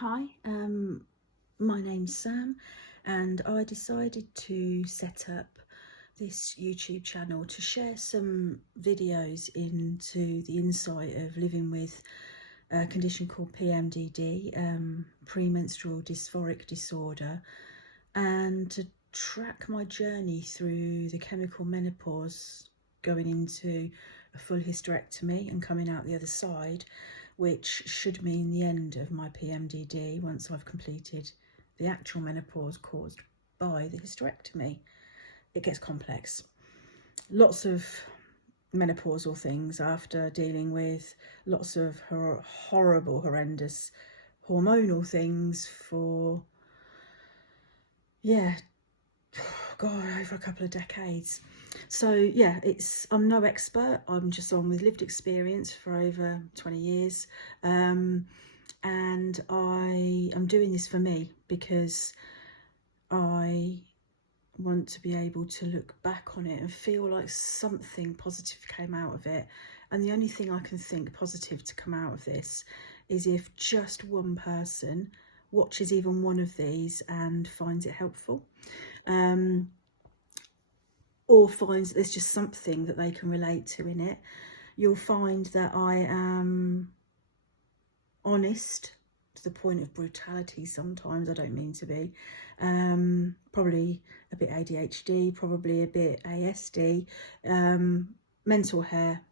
Hi, my name's Sam, and I decided to set up this YouTube channel to share some videos into the insight of living with a condition called PMDD, premenstrual dysphoric disorder, and to track my journey through the chemical menopause, going into a full hysterectomy and coming out the other side, which should mean the end of my PMDD once I've completed the actual menopause caused by the hysterectomy. It gets complex. Lots of menopausal things after dealing with lots of horrible, horrendous hormonal things for, God, over a couple of decades. So yeah, I'm no expert. I'm just on with lived experience for over 20 years. And I am doing this for me because I want to be able to look back on it and feel like something positive came out of it. And the only thing I can think positive to come out of this is if just one person watches even one of these and finds it helpful. Or finds that there's just something that they can relate to in it. You'll find that I am honest to the point of brutality sometimes. I don't mean to be. Probably a bit ADHD, probably a bit ASD, mental hair.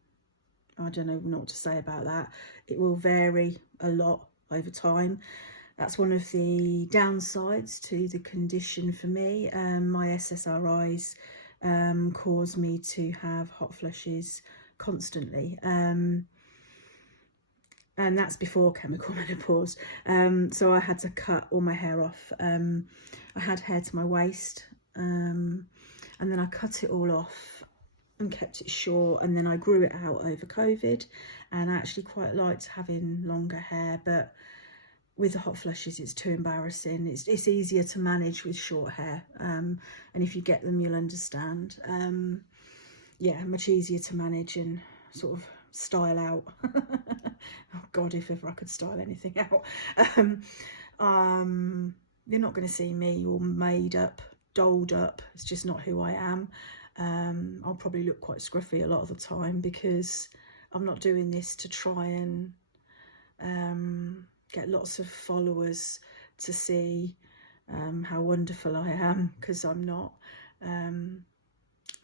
I don't even know what to say about that. It will vary a lot over time. That's one of the downsides to the condition for me. My SSRIs cause me to have hot flushes constantly, and that's before chemical menopause. So I had to cut all my hair off. I had hair to my waist, and then I cut it all off and kept it short, and then I grew it out over COVID, and I actually quite liked having longer hair, but with the hot flushes it's too embarrassing. It's easier to manage with short hair, and if you get them you'll understand. Yeah, much easier to manage and sort of style out. Oh God, if ever I could style anything out. You're not going to see me all made up, dolled up. It's just not who I am. I'll probably look quite scruffy a lot of the time because I'm not doing this to try and get lots of followers to see how wonderful I am, because I'm not.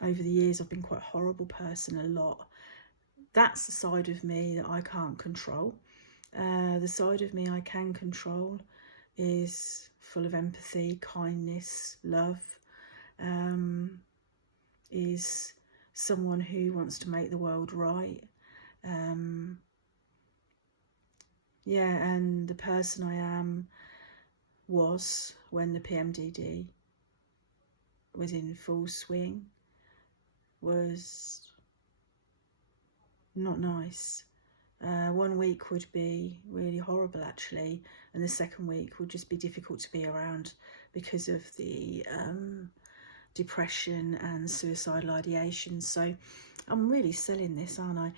Over the years I've been quite a horrible person a lot. That's the side of me that I can't control. The side of me I can control is full of empathy, kindness, love, is someone who wants to make the world right. Yeah, and the person I am was, when the PMDD was in full swing, was not nice. 1 week would be really horrible actually, and the second week would just be difficult to be around because of the depression and suicidal ideation. So I'm really selling this, aren't I?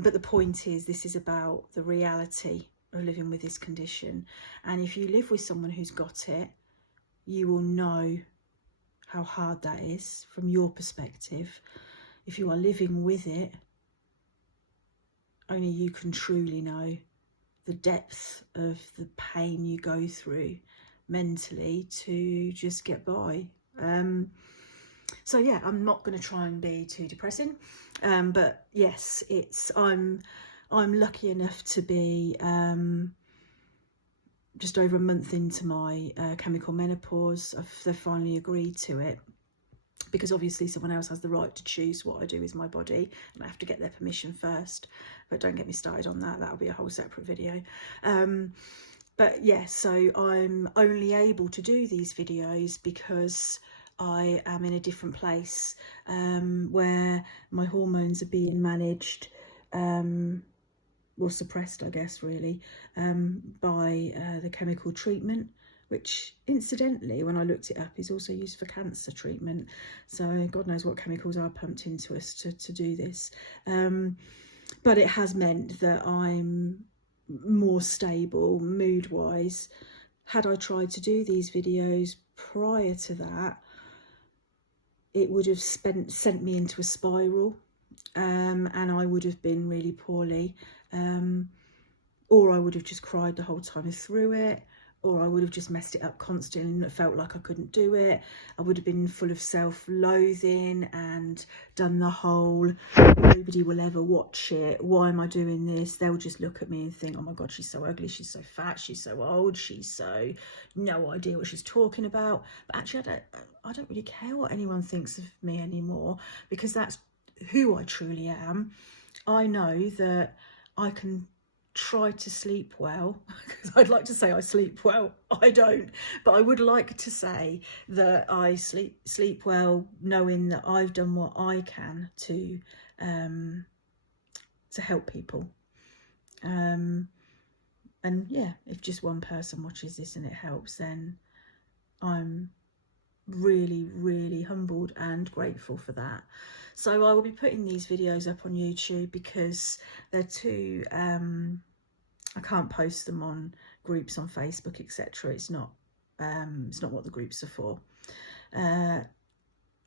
But the point is, this is about the reality of living with this condition, and if you live with someone who's got it, you will know how hard that is from your perspective. If you are living with it, only you can truly know the depth of the pain you go through mentally to just get by. So yeah, I'm not going to try and be too depressing, but yes, I'm lucky enough to be just over a month into my chemical menopause. They've finally agreed to it, because obviously someone else has the right to choose what I do with my body, and I have to get their permission first. But don't get me started on that, that'll be a whole separate video. But yeah, so I'm only able to do these videos because I am in a different place, where my hormones are being managed, or suppressed, I guess, really, by the chemical treatment, which incidentally, when I looked it up, is also used for cancer treatment. So God knows what chemicals are pumped into us to do this. But it has meant that I'm more stable mood wise. Had I tried to do these videos prior to that, it would have sent me into a spiral, and I would have been really poorly, or I would have just cried the whole time through it, or I would have just messed it up constantly and felt like I couldn't do it. I would have been full of self-loathing and done the whole, nobody will ever watch it, why am I doing this? They'll just look at me and think, oh my God, she's so ugly, she's so fat, she's so old, she's so no idea what she's talking about. But actually, I don't really care what anyone thinks of me anymore, because that's who I truly am. I know that I can try to sleep well, because I'd like to say I sleep well, I don't, but I would like to say that I sleep well, knowing that I've done what I can to help people, and yeah, if just one person watches this and it helps, then I'm really, really humbled and grateful for that. So I will be putting these videos up on YouTube, because they're too I can't post them on groups on Facebook, etc. It's not what the groups are for. I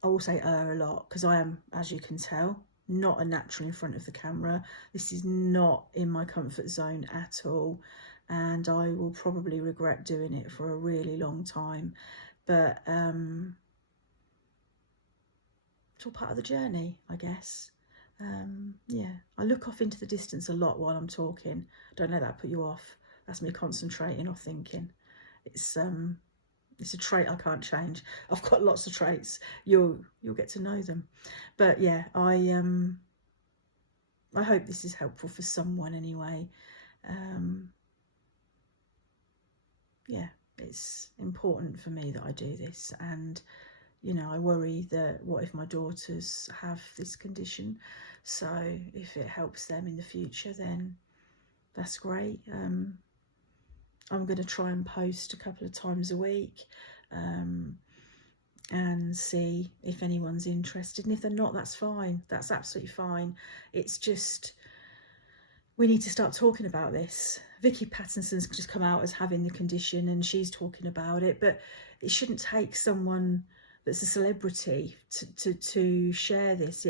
will say a lot, because I am, as you can tell, not a natural in front of the camera. This is not in my comfort zone at all, and I will probably regret doing it for a really long time. But it's all part of the journey, I guess. Yeah, I look off into the distance a lot while I'm talking. Don't let that put you off. That's me concentrating or thinking. It's a trait I can't change. I've got lots of traits. You'll get to know them. But yeah, I hope this is helpful for someone anyway. Yeah, it's important for me that I do this, and you know, I worry that what if my daughters have this condition? So if it helps them in the future, then that's great. I'm going to try and post a couple of times a week, and see if anyone's interested. And if they're not, that's fine. That's absolutely fine. It's just, we need to start talking about this. Vicky Pattinson's just come out as having the condition, and she's talking about it, but it shouldn't take someone that's a celebrity to share this.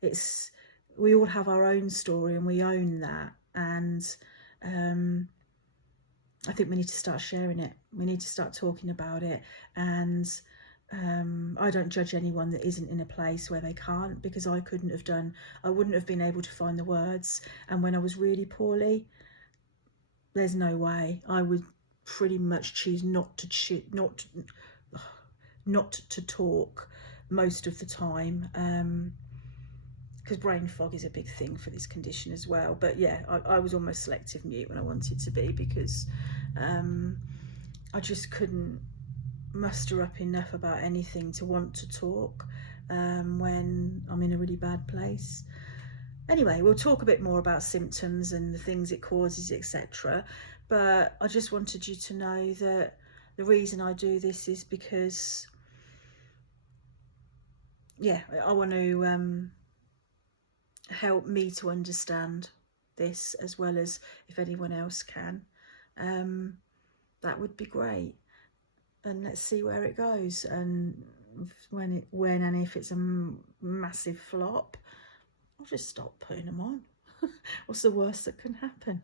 It's we all have our own story, and we own that, and I think we need to start sharing it. We need to start talking about it, and I don't judge anyone that isn't in a place where they can't, because I wouldn't have been able to find the words, and when I was really poorly, there's no way. I would pretty much choose not to talk most of the time, because brain fog is a big thing for this condition as well. But yeah, I was almost selective mute when I wanted to be, because I just couldn't muster up enough about anything to want to talk when I'm in a really bad place. Anyway, we'll talk a bit more about symptoms and the things it causes, etc. But I just wanted you to know that the reason I do this is because, yeah, I want to help me to understand this, as well as if anyone else can. That would be great. And let's see where it goes. And when and if it's a massive flop, I'll just stop putting them on. What's the worst that can happen?